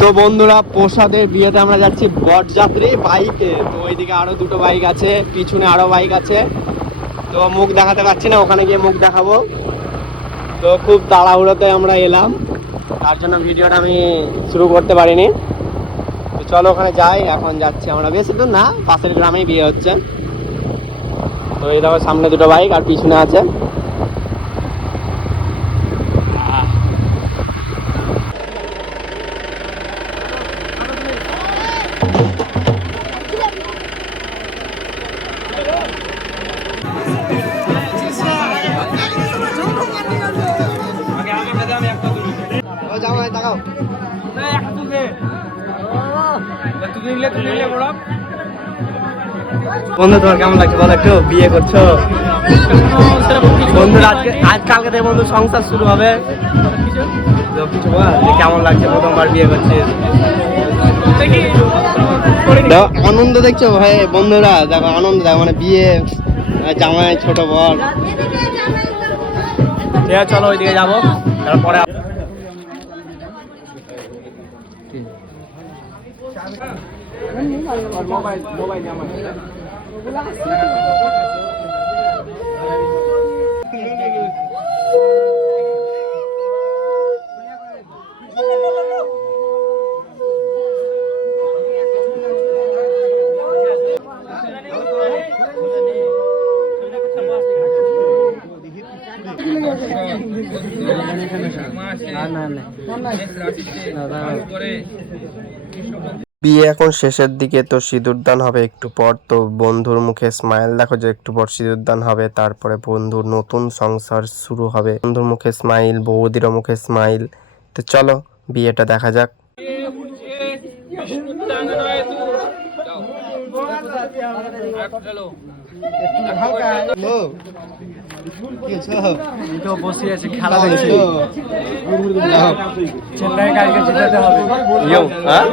তো বন্ধুরা, প্রসাদের বিয়েতে আমরা যাচ্ছি বরযাত্রী বাইকে। তো ওইদিকে আরও দুটো বাইক আছে, পিছনে আরও বাইক আছে। তো মুখ দেখাতে পারছি না, ওখানে গিয়ে মুখ দেখাবো। তো খুব তাড়াহুড়োতে আমরা এলাম। তার জন্য ভিডিওটা আমি শুরু করতে পারিনি। তো চলো ওখানে যাই, এখন যাচ্ছি আমরা। বেশি দূর না, পাশের গ্রামেই বিয়ে হচ্ছে। তো এই দেখো, সামনে দুটো বাইক আর পিছনে আছে। বন্ধু তোমার কেমন লাগছে? বলো একটু বিয়ে করছ? বন্ধুর আজকে আজ কালকে থেকে বন্ধু সংসার শুরু হবে। কিছু বল কেমন লাগছে প্রথমবার বিয়ে করছিস আনন্দ দেখছ? ভাই বন্ধুরা দেখো আনন্দ দেখো মানে বিয়ে জামাই ছোট আছে চলো ওইদিকে যাব। তারপরে মোবাইল মোবাইল আমার না না না বিয়ে এখন শেষের দিকে তো সিঁদুরদান হবে একটু পর। তো বন্ধুর মুখে স্মাইল দেখো যে একটু পর সিঁদুরদান হবে তারপরে বন্ধুর নতুন সংসার শুরু হবে। বন্ধুর মুখে স্মাইল বৌদিরও মুখে স্মাইল তো চলো বিয়েটা দেখা যাক। তো বসে আছে খেলা দেখছি চেন্নাই কালকে জেতাতে হবে। ইয়ো হ্যাঁ?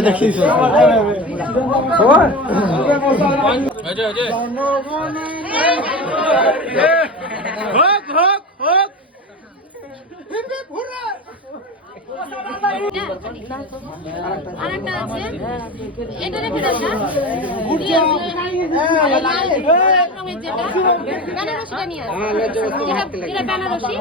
দেখিস? আরেকটা আছে। এটা রেখে। দাও বেনারসি।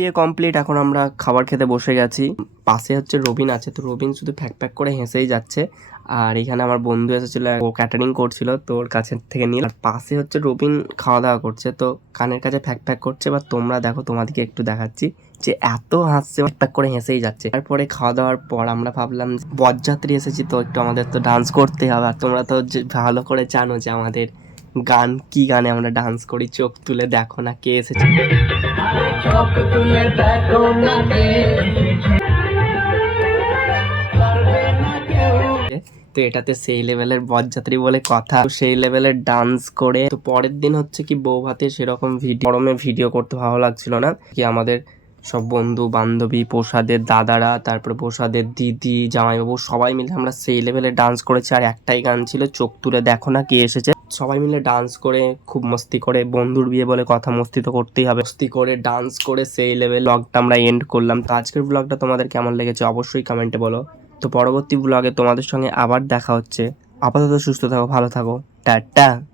দিয়ে কমপ্লিট এখন আমরা খাবার খেতে বসে গেছি। পাশে হচ্ছে রবিন আছে, তো রবিন শুধু ফ্যাক ফ্যাক করে হেসেই যাচ্ছে। আর এখানে আমার বন্ধু এসেছিল, ও ক্যাটারিং করছিল, তো ওর কাছে থেকে নিয়ে আর পাশে হচ্ছে রবিন খাওয়া দাওয়া করছে, তো কানের কাছে ফ্যাক ফ্যাক করছে। বা তোমরা দেখো, তোমাদেরকে একটু দেখাচ্ছি যে এত হাসছে ফ্যাক করে হেসেই যাচ্ছে। তারপরে খাওয়া দাওয়ার পর আমরা ভাবলাম বরযাত্রী এসেছি, তো একটু আমাদের তো ডান্স করতে হবে। আর তোমরা তো ভালো করে জানো যে আমাদের গান, কি গানে আমরা ডান্স করি, চোখ তুলে দেখো না কে এসেছে। তো এটাতে সেই লেভেলের বরযাত্রী বলে কথা। সেই লেভেলের ডান্স করে তো পরের দিন হচ্ছে কি বউ ভাতে সেরকম ভিডিও, গরমে ভিডিও করতে ভালো লাগছিল না। কি আমাদের সব বন্ধু, বান্ধবী, প্রসাদের দাদারা, তারপরে প্রসাদের দিদি, জামাইবাবু সবাই মিলে আমরা সেই লেভেলে ডান্স করেছি। আর একটাই গান ছিল, চোখ তুলে দেখো না কে এসেছে। সবাই মিলে ডান্স করে, খুব মস্তি করে, বন্ধুর বিয়ে বলে কথা মস্তি তো করতেই হবে। মস্তি করে ডান্স করে সেই লেভেল ব্লগটা আমরা এন্ড করলাম। তো আজকের ব্লগটা তোমাদের কেমন লেগেছে অবশ্যই কমেন্টে বলো। তো পরবর্তী ব্লগে তোমাদের সঙ্গে আবার দেখা হচ্ছে। আপাতত সুস্থ থাকো, ভালো থাকো। টাটা!